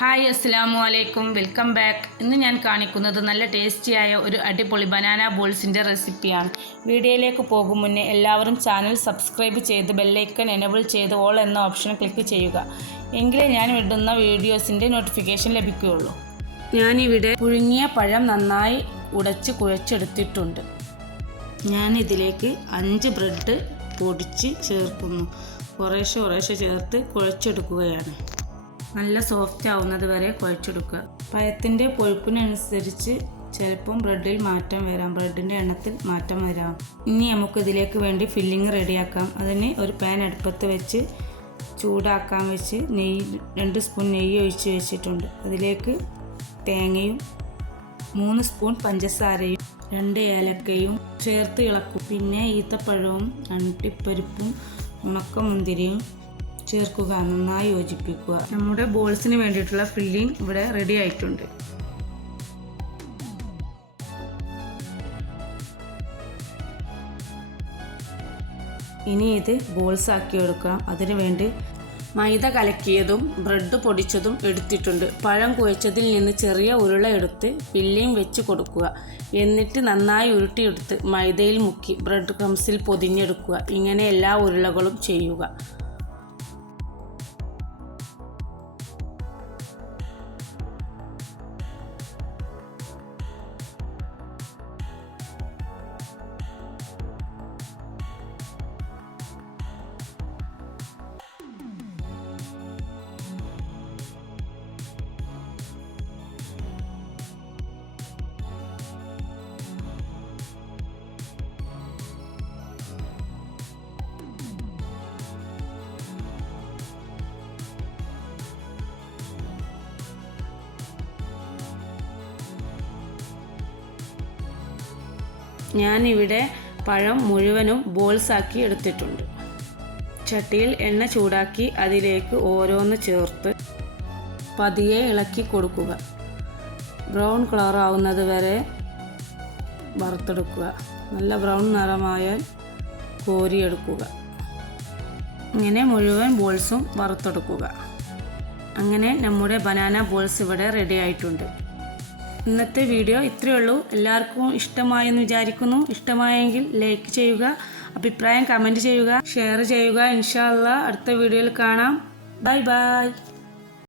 Hi അസ്സലാമു അലൈക്കും, welcome back. ഇന്ന് ഞാൻ കാണിക്കുന്നത് നല്ല ടേസ്റ്റിയായ ഒരു അടിപൊളി ബനാന ബോൾസിൻ്റെ റെസിപ്പിയാണ്. വീഡിയോയിലേക്ക് പോകും മുന്നേ എല്ലാവരും ചാനൽ സബ്സ്ക്രൈബ് ചെയ്ത് ബെല്ലൈക്കൺ എനേബിൾ ചെയ്ത് ഓൾ എന്ന ഓപ്ഷൻ ക്ലിക്ക് ചെയ്യുക. എങ്കിലേ ഞാൻ ഇടുന്ന വീഡിയോസിൻ്റെ നോട്ടിഫിക്കേഷൻ ലഭിക്കുകയുള്ളൂ. ഞാനിവിടെ പുഴുങ്ങിയ പഴം നന്നായി ഉടച്ച് കുഴച്ചെടുത്തിട്ടുണ്ട്. ഞാനിതിലേക്ക് 5 ബ്രെഡ് പൊടിച്ച് ചേർക്കുന്നു. കുറേശ്ശെ ചേർത്ത് കുഴച്ചെടുക്കുകയാണ്. നല്ല സോഫ്റ്റ് ആവുന്നത് വരെ കുഴച്ചെടുക്കുക. പഴത്തിൻ്റെ പഴുപ്പിനനുസരിച്ച് ചിലപ്പം ബ്രെഡിൽ മാറ്റം വരാം, ബ്രെഡിൻ്റെ എണ്ണത്തിൽ മാറ്റം വരാം. ഇനി നമുക്ക് ഇതിലേക്ക് വേണ്ടി ഫില്ലിങ് റെഡിയാക്കാം. അതിന് ഒരു പാൻ അടുപ്പത്ത് വെച്ച് ചൂടാക്കാൻ വെച്ച് 2 സ്പൂൺ നെയ്യ് ഒഴിച്ച് വെച്ചിട്ടുണ്ട്. അതിലേക്ക് തേങ്ങയും 3 സ്പൂൺ പഞ്ചസാരയും 2 ഏലക്കയും ചേർത്ത് ഇളക്കും. പിന്നെ ഈത്തപ്പഴവും അണ്ടിപ്പരിപ്പും ഉണക്കമുന്തിരിയും ചേർക്കുക. നന്നായി യോജിപ്പിക്കുക. നമ്മുടെ ബോൾസിന് വേണ്ടിയിട്ടുള്ള ഫില്ലിംഗ് ഇവിടെ റെഡി ആയിട്ടുണ്ട്. ഇനി ഇത് ബോൾസ് ആക്കി എടുക്കാം. അതിനു വേണ്ടി മൈദ കലക്കിയതും ബ്രെഡ് പൊടിച്ചതും എടുത്തിട്ടുണ്ട്. പഴം കുഴച്ചതിൽ നിന്ന് ചെറിയ ഉരുള എടുത്ത് ഫില്ലിംഗ് വെച്ച് കൊടുക്കുക. എന്നിട്ട് നന്നായി ഉരുട്ടിയെടുത്ത് മൈദയിൽ മുക്കി ബ്രെഡ് ക്രംസിൽ പൊതിഞ്ഞെടുക്കുക. ഇങ്ങനെ എല്ലാ ഉരുളകളും ചെയ്യുക. ഞാനിവിടെ പഴം മുഴുവനും ബോൾസാക്കി എടുത്തിട്ടുണ്ട്. ചട്ടിയിൽ എണ്ണ ചൂടാക്കി അതിലേക്ക് ഓരോന്ന് ചേർത്ത് പതിയെ ഇളക്കി കൊടുക്കുക. ബ്രൗൺ കളർ ആവുന്നത് വരെ വറുത്തെടുക്കുക. നല്ല ബ്രൗൺ നിറമായാൽ കോരിയെടുക്കുക. ഇങ്ങനെ മുഴുവൻ ബോൾസും വറുത്തെടുക്കുക. അങ്ങനെ നമ്മുടെ ബനാന ബോൾസ് ഇവിടെ റെഡി ആയിട്ടുണ്ട്. ഇന്നത്തെ വീഡിയോ ഇത്രയേ ഉള്ളൂ. എല്ലാവർക്കും ഇഷ്ടമായെന്ന് വിചാരിക്കുന്നു. ഇഷ്ടമായെങ്കിൽ ലൈക്ക് ചെയ്യുക, അഭിപ്രായം കമൻറ്റ് ചെയ്യുക, ഷെയർ ചെയ്യുക. ഇൻഷാ അല്ലാഹ് അടുത്ത വീഡിയോയിൽ കാണാം. Bye bye.